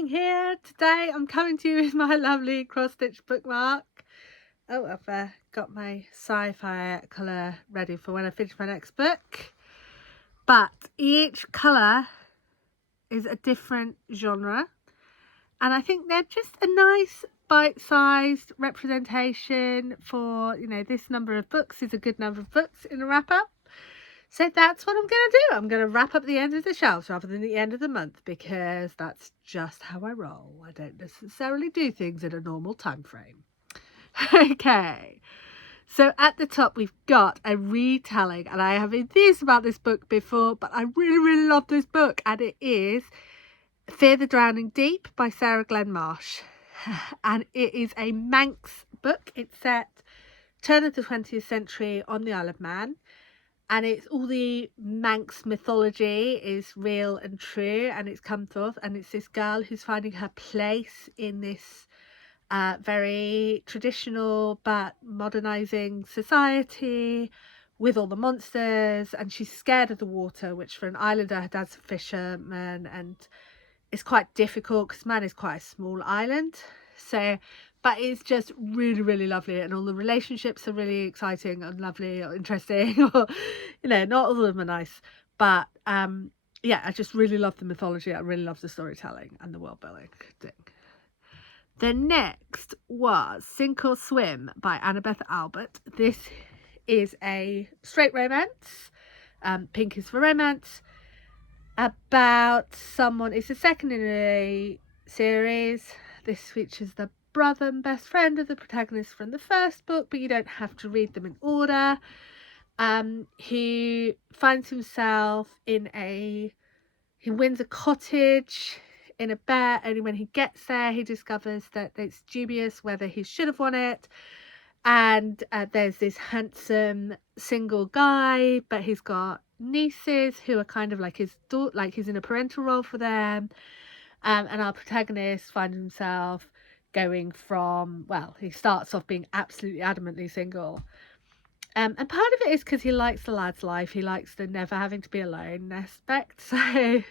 Speaking here. Today I'm coming to you with my lovely cross-stitch bookmark. Oh, I've got my sci-fi colour ready for when I finish my next book. But each colour is a different genre. And I think they're just a nice bite-sized representation for, this number of books is a good number of books in a wrap-up. So that's what I'm going to do. I'm going to wrap up the end of the shelves rather than the end of the month, because that's just how I roll. I don't necessarily do things in a normal time frame. Okay. So at the top, we've got a retelling, and I have enthused about this book before, but I really, really love this book, and it is Fear the Drowning Deep by Sarah Glenn Marsh. And it is a Manx book. It's set turn of the 20th century on the Isle of Man. And it's all the Manx mythology is real and true, and it's come forth, and it's this girl who's finding her place in this very traditional but modernizing society with all the monsters, and she's scared of the water, which for an islander, her dad's a fisherman, and it's quite difficult because Man is quite a small island. But it's just really, really lovely, and all the relationships are really exciting and lovely or interesting, or not all of them are nice, but yeah, I just really love the mythology. I really love the storytelling and the world building. The next was Sink or Swim by Annabeth Albert. This is a straight romance. Pink is for romance, about someone. It's the second in a series. This features the brother and best friend of the protagonist from the first book, but you don't have to read them in order. He finds himself he wins a cottage in a bet. Only when he gets there, he discovers that it's dubious whether he should have won it. And there's this handsome single guy, but he's got nieces who are kind of like his daughter, like he's in a parental role for them. And our protagonist finds himself going from, he starts off being absolutely adamantly single. And part of it is because he likes the lad's life. He likes the never having to be alone aspect. So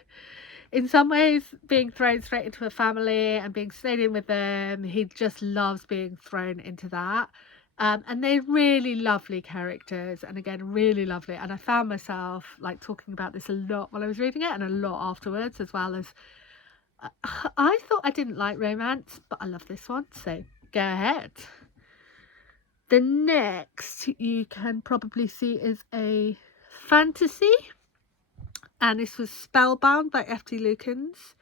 in some ways, being thrown straight into a family and being stayed in with them, he just loves being thrown into that. And they're really lovely characters, and again, really lovely. And I found myself like talking about this a lot while I was reading it, and a lot afterwards, as well as I thought I didn't like romance, but I love this one, so go ahead. The next you can probably see is a fantasy, and this was Spellbound by F.T. Lukens.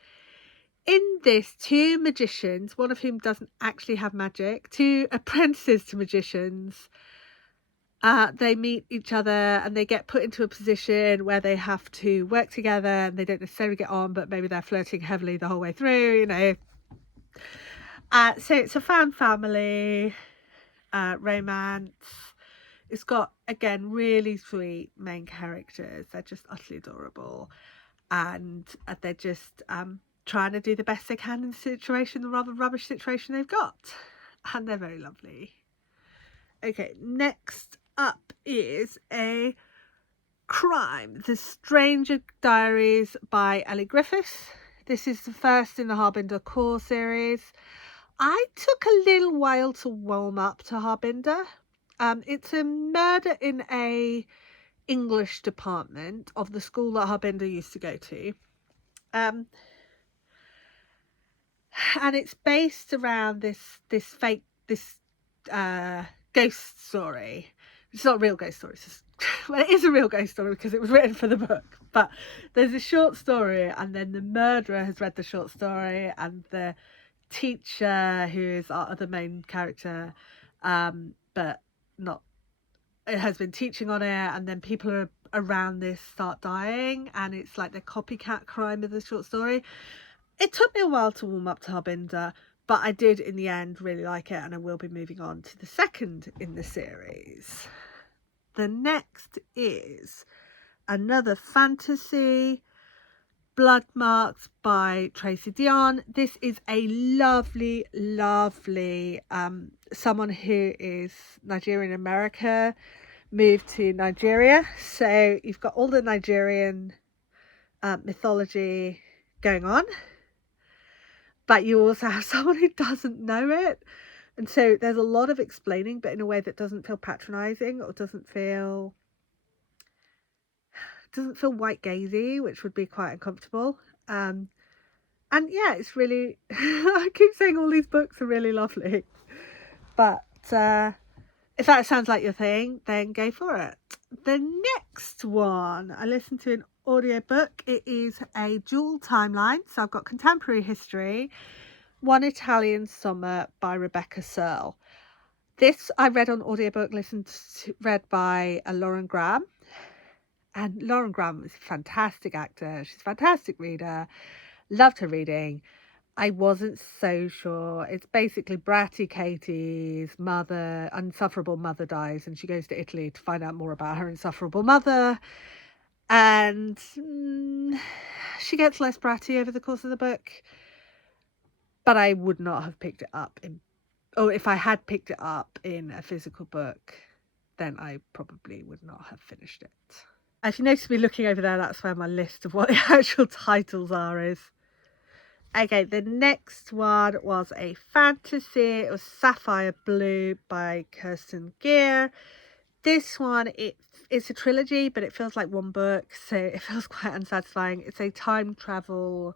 In this, two magicians, one of whom doesn't actually have magic, two apprentices to magicians, they meet each other and they get put into a position where they have to work together, and they don't necessarily get on, but maybe they're flirting heavily the whole way through, So it's a fan family romance. It's got, again, really sweet main characters. They're just utterly adorable, and they're just trying to do the best they can in the situation, the rather rubbish situation they've got, and they're very lovely. Okay, next up is a crime, The Stranger Diaries by Ellie Griffiths. This is the first in the Harbinder Core series. I took a little while to warm up to Harbinder. It's a murder in a English department of the school that Harbinder used to go to. And it's based around this ghost story. It's not a real ghost story. Well, it is a real ghost story because it was written for the book. But there's a short story, and then the murderer has read the short story, and the teacher, who is our other main character, but not, it has been teaching on it, and then people around this start dying, and it's like the copycat crime of the short story. It took me a while to warm up to Harbinder, but I did in the end really like it, and I will be moving on to the second in the series. The next is another fantasy, Blood Marks by Tracy Deonn. This is a lovely, lovely someone who is Nigerian American, moved to Nigeria. So you've got all the Nigerian mythology going on. but you also have someone who doesn't know it. And so there's a lot of explaining, but in a way that doesn't feel patronizing or doesn't feel white gazy, which would be quite uncomfortable. And yeah, it's really I keep saying all these books are really lovely, but if that sounds like your thing, then go for it. The next one I listened to an audiobook. It is a dual timeline, so I've got contemporary history, One Italian Summer by Rebecca Searle. This I read on audiobook, read by Lauren Graham. And Lauren Graham is a fantastic actor. She's a fantastic reader. Loved her reading. I wasn't so sure. It's basically bratty Katie's mother, insufferable mother, dies, and she goes to Italy to find out more about her insufferable mother. And she gets less bratty over the course of the book. But I would not have picked it up if I had picked it up in a physical book, then I probably would not have finished it. If you notice me looking over there, that's where my list of what the actual titles are is. Okay, the next one was a fantasy. It was Sapphire Blue by Kirsten Gear. This one, it's a trilogy, but it feels like one book, so it feels quite unsatisfying. It's a time travel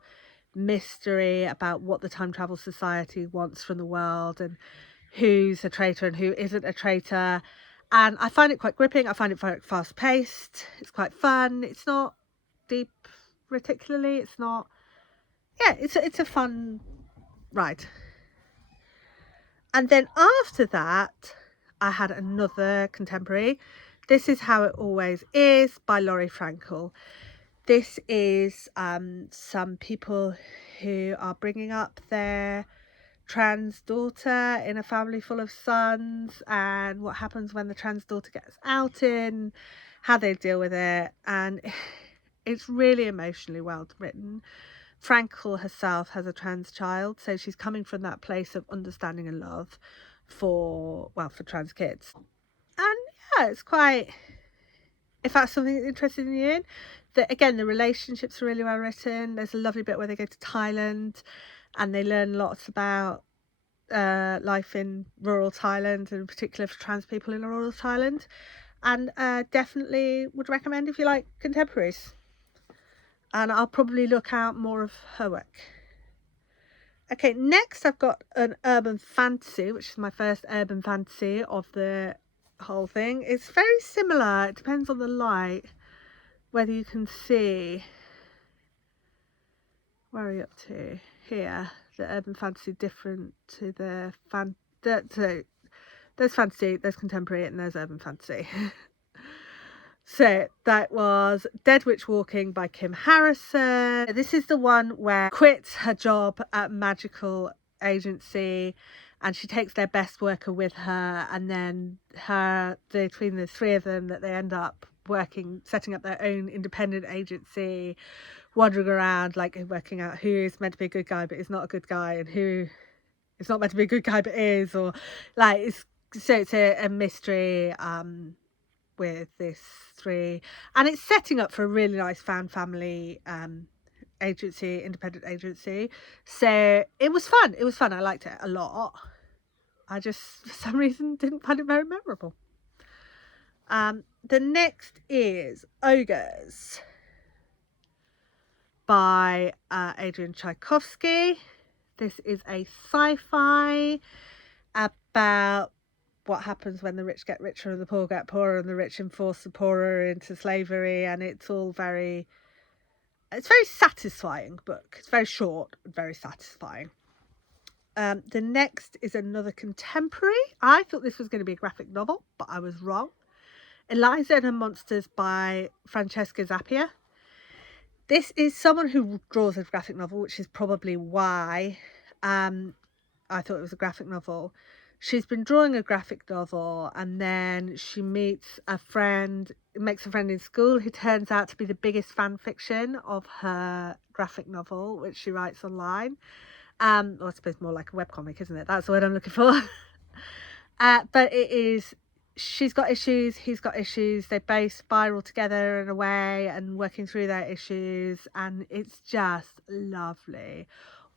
mystery about what the Time Travel Society wants from the world and who's a traitor and who isn't a traitor. And I find it quite gripping. I find it very fast paced. It's quite fun. It's not deep particularly. It's not, yeah, it's a fun ride. And then after that, I had another contemporary. This Is How It Always Is by Laurie Frankel. This is some people who are bringing up their trans daughter in a family full of sons, and what happens when the trans daughter gets outed, how they deal with it. And it's really emotionally well written. Frankel herself has a trans child, so she's coming from that place of understanding and love for trans kids. And yeah, it's quite, if that's something that's interested in you, again, the relationships are really well written. There's a lovely bit where they go to Thailand and they learn lots about life in rural Thailand, and in particular for trans people in rural Thailand. And definitely would recommend if you like contemporaries. And I'll probably look out more of her work. Okay, next I've got an urban fantasy, which is my first urban fantasy of the whole thing. It's very similar. It depends on the light whether you can see. Where are you up to? Here, the urban fantasy different to the so there's fantasy, there's contemporary, and there's urban fantasy. So that was Dead Witch Walking by Kim Harrison. This is the one where quits her job at magical agency and she takes their best worker with her, and then between the three of them, that they end up setting up their own independent agency, wandering around, like working out who is meant to be a good guy but is not a good guy, and who is not meant to be a good guy but is, or like it's a mystery with this three, and it's setting up for a really nice fan family independent agency. So it was fun. I liked it a lot. I just for some reason didn't find it very memorable. The next is Ogres by Adrian Tchaikovsky. This is a sci-fi about what happens when the rich get richer and the poor get poorer, and the rich enforce the poorer into slavery. And it's very satisfying book. It's very short and very satisfying. The next is another contemporary. I thought this was going to be a graphic novel, but I was wrong. Eliza and Her Monsters by Francesca Zappia. This is someone who draws a graphic novel, which is probably why I thought it was a graphic novel. She's been drawing a graphic novel, and then she meets a friend, makes a friend in school who turns out to be the biggest fan fiction of her graphic novel, which she writes online. Well, I suppose more like a webcomic, isn't it? That's the word I'm looking for. But it is, she's got issues, he's got issues. They both spiral together in a way and working through their issues, and it's just lovely.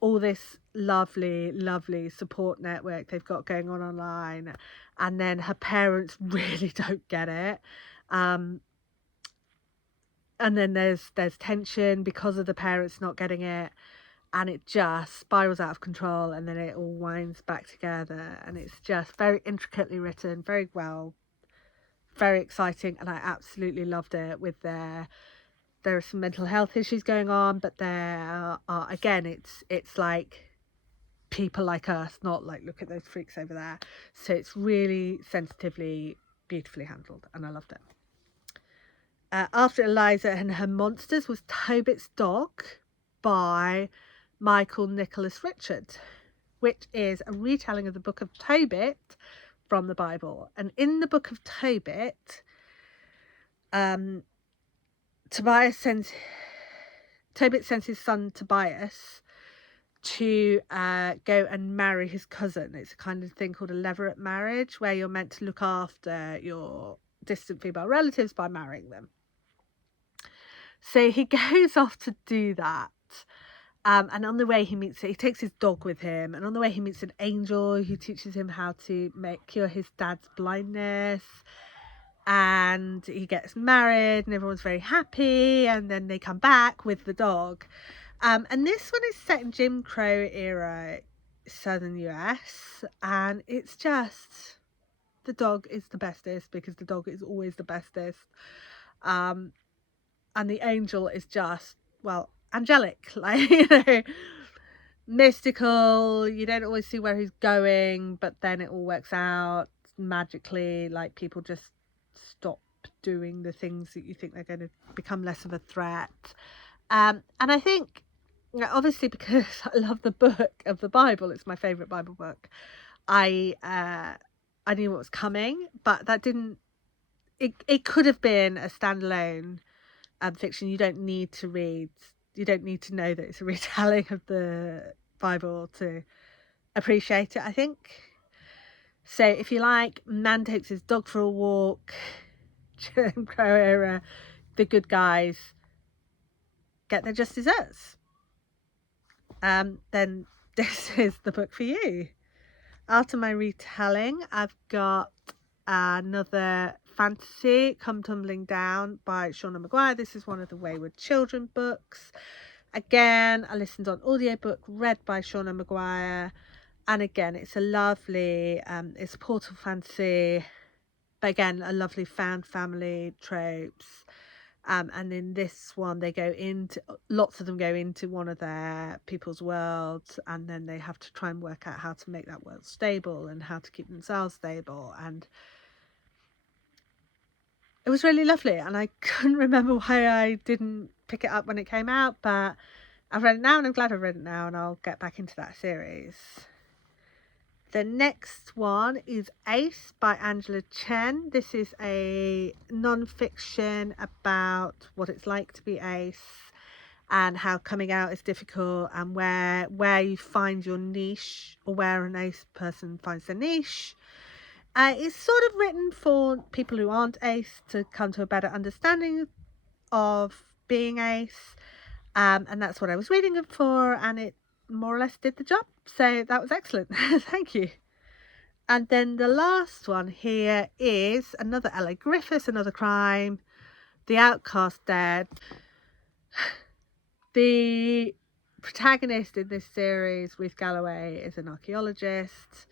all this lovely support network they've got going on online, and then her parents really don't get it. And then there's tension because of the parents not getting it, and it just spirals out of control, and then it all winds back together, and it's just very intricately written, very well, very exciting, and I absolutely loved it. With there are some mental health issues going on, but there are, again, it's like people like us, not like look at those freaks over there. So it's really sensitively, beautifully handled, and I loved it. After Eliza and Her Monsters was Tobit's Dog by Michael Nicholas Richard, which is a retelling of the Book of Tobit from the Bible. And in the Book of Tobit, Tobit sends his son Tobias to go and marry his cousin. It's a kind of thing called a levirate marriage, where you're meant to look after your distant female relatives by marrying them. So he goes off to do that. And on the way he takes his dog with him, and on the way he meets an angel who teaches him how to cure his dad's blindness. And he gets married, and everyone's very happy, and then they come back with the dog. And this one is set in Jim Crow era southern US, and it's just, the dog is the bestest, because the dog is always the bestest. And the angel is just, well, angelic, like, mystical. You don't always see where he's going, but then it all works out magically. Like, people just stop doing the things that you think they're going to become less of a threat. And I think, obviously, because I love the book of the Bible, it's my favorite Bible book, I knew what was coming, but that didn't, it could have been a standalone fiction. You don't need to know that it's a retelling of the Bible to appreciate it, I think. So if you like Man Takes His Dog for a Walk, Jim Crow era, the good guys get their just desserts, then this is the book for you. After my retelling, I've got another fantasy, Come Tumbling Down by Shauna Maguire. This is one of the Wayward Children books. Again, I listened on audiobook, read by Shauna Maguire. And again, it's a lovely, it's a portal fantasy, but again, a lovely found family tropes. And in this one, lots of them go into one of their people's worlds, and then they have to try and work out how to make that world stable and how to keep themselves stable. And it was really lovely, and I couldn't remember why I didn't pick it up when it came out, but I've read it now, and I'm glad I've read it now, and I'll get back into that series. The next one is Ace by Angela Chen. This is a non-fiction about what it's like to be ace, and how coming out is difficult, and where you find your niche, or where an ace person finds their niche. It's sort of written for people who aren't ace to come to a better understanding of being ace. And that's what I was reading it for, and it more or less did the job. So that was excellent. Thank you. And then the last one here is another L.A. Griffiths, another crime, The Outcast Dead. The protagonist in this series, Ruth Galloway, is an archaeologist.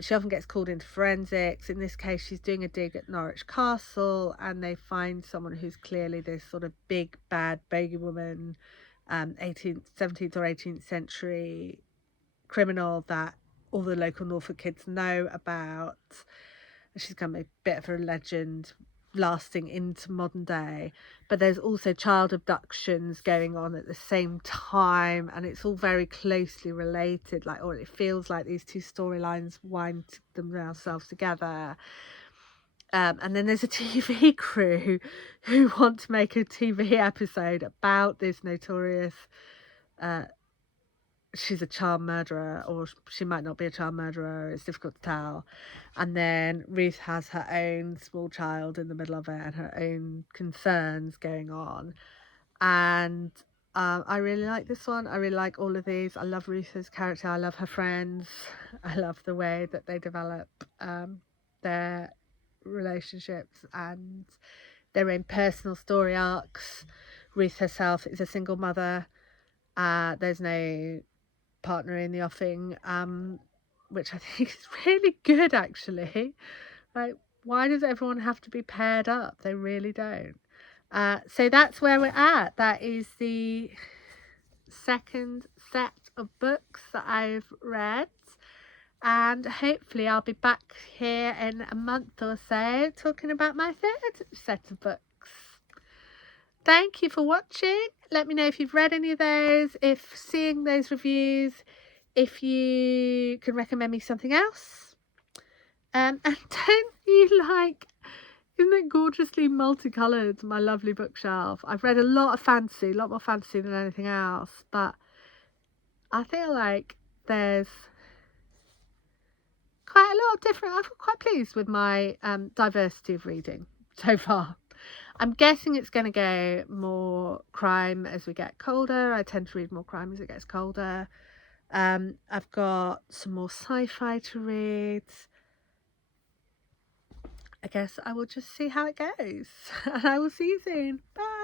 She often gets called into forensics. In this case, she's doing a dig at Norwich Castle, and they find someone who's clearly this sort of big, bad bogey woman, 17th or 18th century criminal that all the local Norfolk kids know about. She's kind of a bit of a legend lasting into modern day, but there's also child abductions going on at the same time, and it's all very closely related, or it feels like these two storylines wind themselves together. And then there's a TV crew who want to make a TV episode about this notorious she's a child murderer, or she might not be a child murderer, it's difficult to tell. And then Ruth has her own small child in the middle of it, and her own concerns going on. And I really like this one. I really like all of these. I love Rutha's character. I love her friends. I love the way that they develop their relationships and their own personal story arcs. Ruth herself is a single mother. There's no partner in the offing, which I think is really good, actually. Like, why does everyone have to be paired up? They really don't. So that's where we're at. That is the second set of books that I've read, and hopefully I'll be back here in a month or so talking about my third set of books. Thank you for watching. Let me know if you've read any of those, if seeing those reviews, if you can recommend me something else. And don't you like, isn't it gorgeously multicoloured, my lovely bookshelf? I've read a lot of fantasy, a lot more fantasy than anything else, but I feel like there's quite a lot of different, I'm quite pleased with my diversity of reading so far. I'm guessing it's going to go more crime as we get colder. I tend to read more crime as it gets colder. I've got some more sci-fi to read. I guess I will just see how it goes. And I will see you soon. Bye.